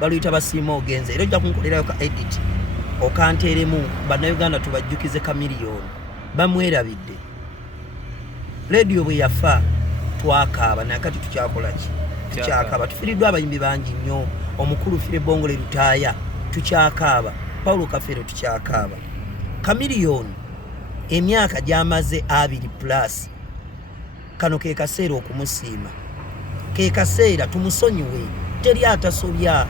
baluyita basiima ogenze era ojja kunkolerayo ka edit okanteeremu Bana Uganda tubajjukize chameleon bamwerabidde radio bwe yafa twakaaba nakati tukyakola ki tukyakaaba tufiiriddwa abayimbi bangi nnyo omukulu fire bongole lutaaya tukyakaaba Paulo Kafero tukyakaaba chameleon emyaka gyamaze 2+ kano ke kaseera okumusiima ke kaseera tumusonyiwe teri atasobya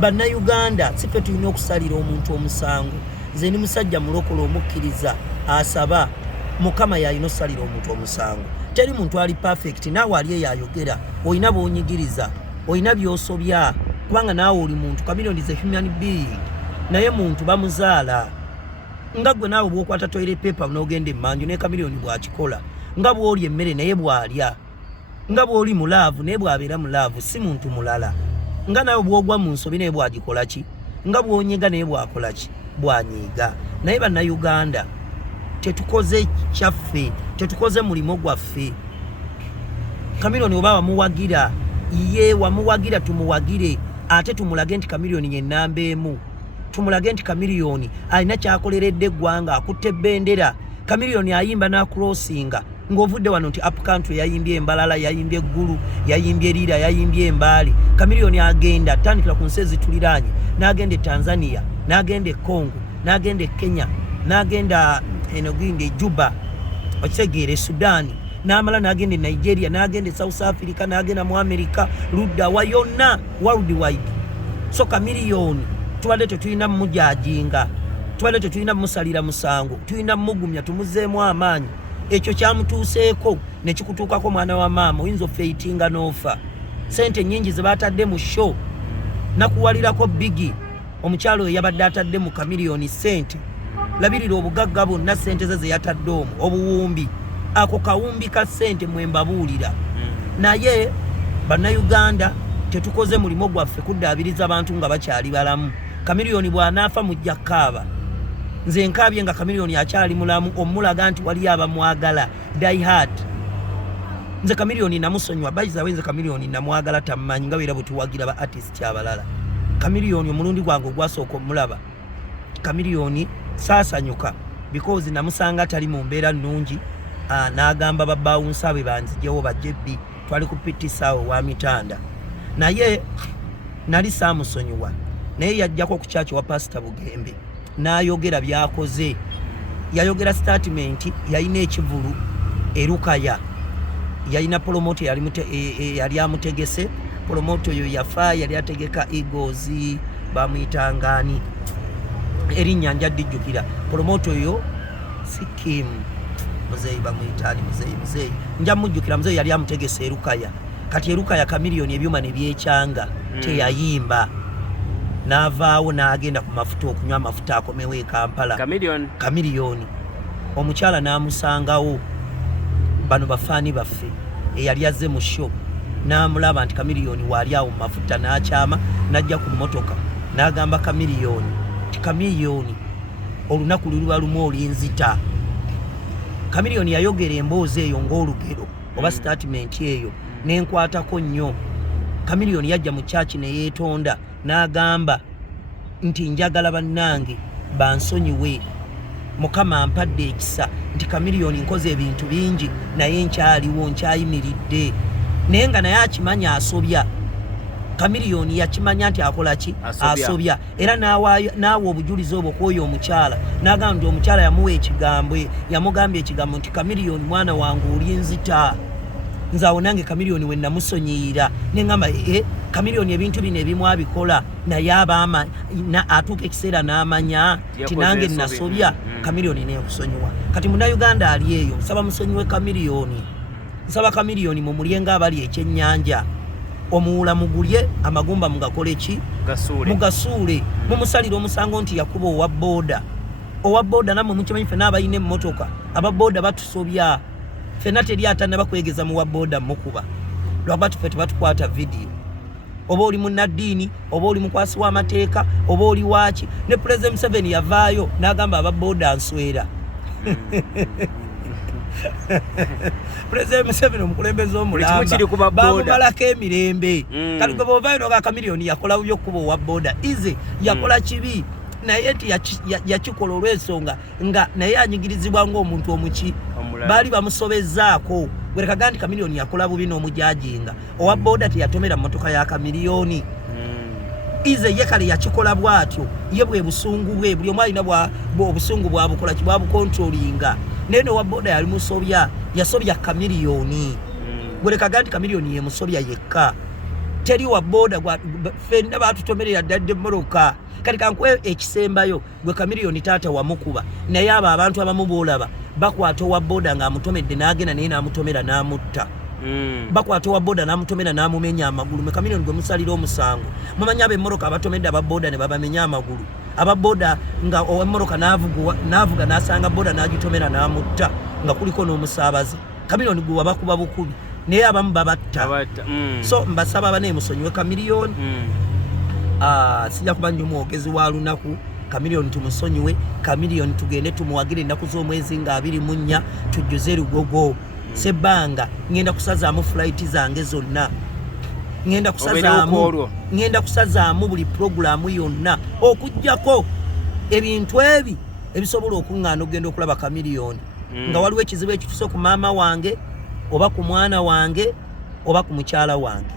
Bana Uganda sife tulina okusalira omuntu omusango nze ni musajja mulokole omukkiriza asaba mukama yalina osalira omuntu omusango teri muntu ali perfect naawe ali yayogera olina boonyigiriza olina byosobya kubanga naawe oli muntu chameleon is a human being naye muntu bamuzaala nga gwe naawe bw'okwata toilet paper n'ogenda emmanju ne chameleon bw'akikola nga bw'oli emmere naye bw'alya nga bw'oli mulaavu naye bw'abeera mulaavu si muntu mulala nga nawe bw'ogwa mu nsobi naye bw'agikola ki nga bw'onyiga naye bw'akola ki bw'anyiiga naye Bana Uganda tetukoze kyaffe tetukoze mulimo gwaffe chameleon oba wamuwagira ye wamuwagira tumuwagire ate tumulage nti chameleon ye nnamba emu tumulage nti chameleon alina kyakoleredde eggwanga akutte ebendera chameleon ayimba na crossinga ng'ovudde wano nti up country yayimbye embalala yayimbye eggulu yayimbye erira yayimbye embaali chameleon agenda atandikira ku nsi ezituliraanye n'agenda e Tanzania n'agenda e Congo n'agenda e Kenya n'agenda enoginde Juba okitegeere Sudan n'amala n'agenda e Nigeria n'agenda e South Africa n'agenda mu America ludda wa yonna worldwide so chameleon tubadde tetulina mujajinga tubadde tetulina musalira musango tulina mugumya tumuzeemu amaanyi ekyo kyamutuuseeko ne kikutuukako mwana wa maama oyinza ofeitinga n'ofa sente nnyingi ze baatadde mu show nakuwalirako bigi omukyalo we yabadde atadde mu chameleon sente labirira obugagga bonna sente ze yatadde omwo obuwumbi ako kawumbi ka sente mwembabuulira naye Bana Uganda tetukoze mulimo gwaffe kuddaabiriza abantu nga bakyali balamu chameleon bw'anaafa mujja kkaaba nze nkaabye nga chameleon akyali mulamu omulaga nti wali abamwagala die hard nze chameleon namusonyiwa bayizawe nze chameleon namwagala tammanyi nga beera bwe tuwagira ba artist abalala chameleon omulundi gwange ogwasooka omulaba chameleon saasanyuka because namusanga tali mu mbeera nnungi n'agamba babbawunsa bwe banzijewo bajjebbi twali ku pittisaawo wa mitanda naye nali saamusonyiwa naye yajjako ku kyaki wa pasita Bugembe n'ayogera byakoze yayogera statement yalina ekivulu erukaya yalina promote yali amutegese promote oyo yafa yali ategeka Eagles bamuyitangani erinnya njadijjukira promote oyo Sikim muzeyi bamuyitani muzeyi nja mujjukira muzeyi yali amutegese erukaya kati erukaya chameleon ebyuma ne byekyanga teyayimba n'avaawo n'agenda ku mafuta okunywa amafuta akomewo e Kampala chameleon omukyala n'amusangawo bano bafaani baffe eyali azze mu show n'amulaba nti chameleon waali awo mu mafuta n'akyama n'ajja ku mmotoka n'agamba chameleon ti chameleon olunaku luliba lumu olinzita chameleon yayogera emboozi eyo ng'olugero oba statement eyo n'enkwatako nnyo chameleon yajja mu kyaki ne yeetonda n'agamba nti njagala bannange bansonyiwe mukama ampadde ekisa nti chameleon nkoze ebintu bingi naye nkyaliwo nkyayimiridde naye nga naye akimanya asobya chameleon yakimanya nti akola ki asobya era naawe obujulizi obwo kwoyo omukyala n'agamba nti omukyala yamuwa ekigambo yamugambye ekigambo nti chameleon mwana wange olinzita nze awo nange chameleon we namusonyiira neŋŋamba chameleon ebintu bino ebimu abikola naye abaama atuuka ekiseera n'amanya ti nange nasobya chameleon neekusonyiwa kati Muna Uganda ali eyo nsaba musonyiwe chameleon nsaba chameleon mumulyenga abali ekyennyanja omuwula mugulye amagumba mugakole ki mugasuule mumusalira omusango nti yakuba owa booda namwe mukimanyi ffe n'abalina emmotoka ababooda batusobya ffenna teri atanaba kwegeza mu wabooda mukuba lwakuba tuffe tebatukwata vidiyo oba oli munnaddiini oba oli mukwasi w'amateeka oba oli waaki ne President Museveni yavaayo n'agamba ababooda nswera President Museveni omukulembeze omulamba bamubalako emirembe kati gwe bw'ovaayo n'oga Chameleon yakola by'okkuba owa booda ize yakola kibi naye ti yakikola olw'ensonga nga naye anyigirizibwa ng'omuntu omuki baali bamusobezzaako gwerekaga nti Chameleon yakola bubi n'omujajinga owa booda teyatomera mmotoka ya Chameleon ize ye kale yakikola bw'atyo ye bwe busungu bwe buli omu alina obusungu bwabukola kibwabukontrolinga naye n'owa booda yali musobya yasobya Chameleon gwerekaga nti Chameleon ye musobya yekka teri wa booda ffenna baatutomerera ddadde mmoloka kati kankuwe ekisembayo gwe Chameleon taata wamukuba naye abo abantu abamu boolaba bakwata owa booda ng'amutomedde n'agenda naye n'amutomera n'amutta bakwata owa booda n'amutomera n'amumenya amagulu Chameleon gwe musalira omusango mumanyi ab'emmoloka abatomedde aba booda ne babamenya amagulu aba booda nga ow'emmoloka n'avuga n'asanga booda n'agitomera n'amutta nga kuliko n'omusaabaze Chameleon gwe wabakuba bukubi naye abamu babatta so mbasaba bane musonyiwe Chameleon sijja kuba nnyo mwogezi wa lunaku Chameleon tumusonyiwe Chameleon tugende tumuwagire ennaku z'omwezi nga 24 tujjuze lugogo sebanga ngenda kusazaamu flight zange zonna ngenda kusazaamu buli programu yonna okujjako ebintu ebi ebisobola okuŋŋaana okugenda okulaba Chameleon nga waliwo ekizibu ekituse ku maama wange oba ku mwana wange oba ku mukyala wange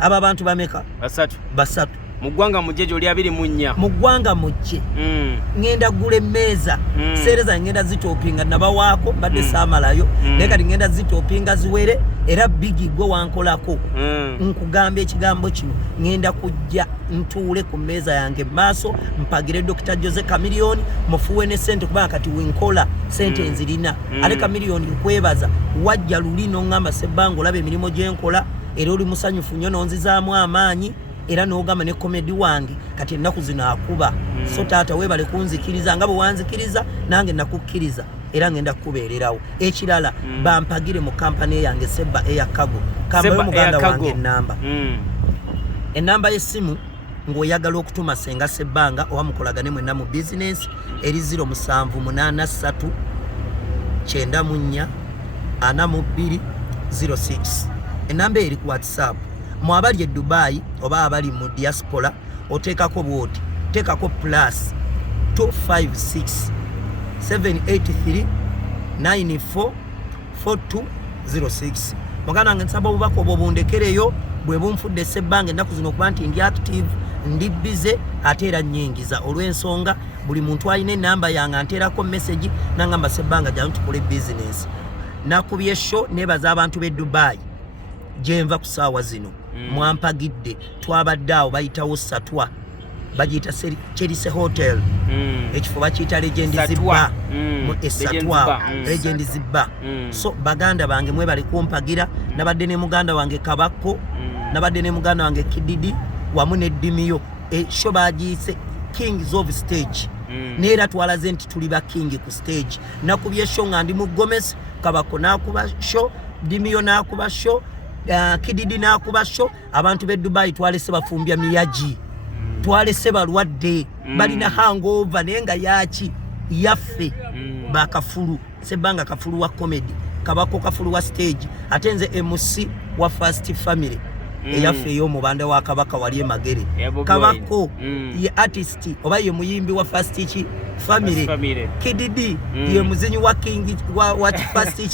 aba abantu bameka basatu mugwanga mujje oli 24 mugwanga mujje ngenda gule meza sereza ngenda zitopinga nabawaako badde saamalayo naye kati ngenda zitopinga ziwere era bigi gwe wankolako nkugamba ekigambo kino ngenda kujja ntuule ku meza yange maaso mpagire Dr. Jose Chameleon mufuwe ne sente kubanga kati wenkola sente nzirina ale Chameleon nkwebaza wajja lulino ngamba sebanga olabe emirimu gyenkola era oli musanyufu nnyo nonzizaamu amaanyi era n'ogamba ne komedi wange kati ennaku zino akuba so taata weebale kunzikiriza nga bwe wanzikiriza nange nakukkiriza era ngenda kukubeererawo ekirala bampagire mu kampani yange Seba Air Cargo kambayo muganda wange ennamba y'essimu ng'oyagala okutuma senga Sebanga oba mukolagane mwenna mu bizinesi eri 0783 94 4206 ennamba eri ku WhatsApp mwabali e Dubai oba abali mu diaspora oteekako bwoti teekako plus 256 783 94 4206 muganda wange nsaba obubaka obwo bundekereyo bwe bunfudde Sebanga ennaku zino okuba nti ndi active ndi bize ate era nnyingiza olw'ensonga buli muntu alina ennamba yange anteerako message nangamba Sebanga jja tukole business nakubye show nebaza abantu b'e Dubai gyenva ku ssaawa zino mwampagidde twabadde awo bayitawo Satwa bagiyita Cherise Hotel ekifo bakiyita Legend Zibba Satwa Legend Zibba so baganda bange mwebale kumpagira nabadde ne muganda wange Kabako nabadde ne muganda wange Kididi wamu ne Dimiyo show bagiyise Kings of Stage neera twalaze nti tuli ba king ku stage nakubye show nga ndi mu Gomez Kabako nakuba show Dimiyo nakuba show Kididi nakuba show abantu b'e Dubai twalese bafumbya miyaji twalese balwadde balina hangover naye nga yaki yaffe bakafulu Sebanga kafulu wa comedy Kabako kafulu wa stage ate nze MC wa First Family eyaffe ey'omubanda wa Kabaka wali Magere Kabako ye artist oba ye muyimbi wa First Family Kididi ye muzinyi wa King wa First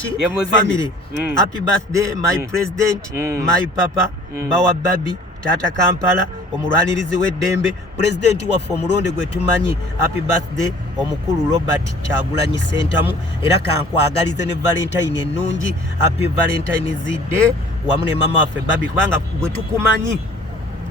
Family happy birthday my president my papa bawa babi Tata Kampala omulwanirizi w'eddembe president waffe omulonde gwe tumanyi happy birthday omukulu Robert Kyagulanyi Sentamu era kankwagalize ne Valentine ennungi happy Valentine's Day wamu ne mama waffe babi kubanga gwe tukumanyi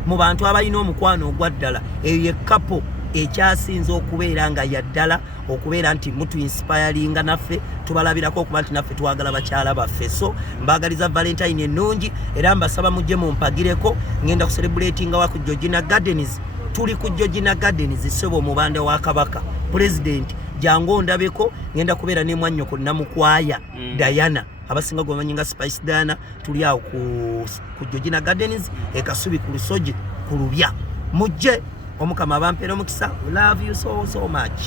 mu bantu abalina omukwano ogwa ddala eyo ye couple ekyasinze okubeera nga yaddala okubeera nti mutu inspiringa naffe tubalabirako okuba nti naffe twagala bakyala baffe so mbagaliza Valentine ennungi era mbasaba mujje mumpagireko ngenda ku celebrating wa ku Georgina Gardens tuli ku Georgina Gardens sebo mubande wa Kabaka president jango ndabeko ngenda kubeera ne mwannyoko namukwaya Diana abasinga gwe bamanyinga Spice Diana tuli awo ku Georgina Gardens ekasubi ku Lusoji ku Lubya mujje omukama bampera omukisa love you so much.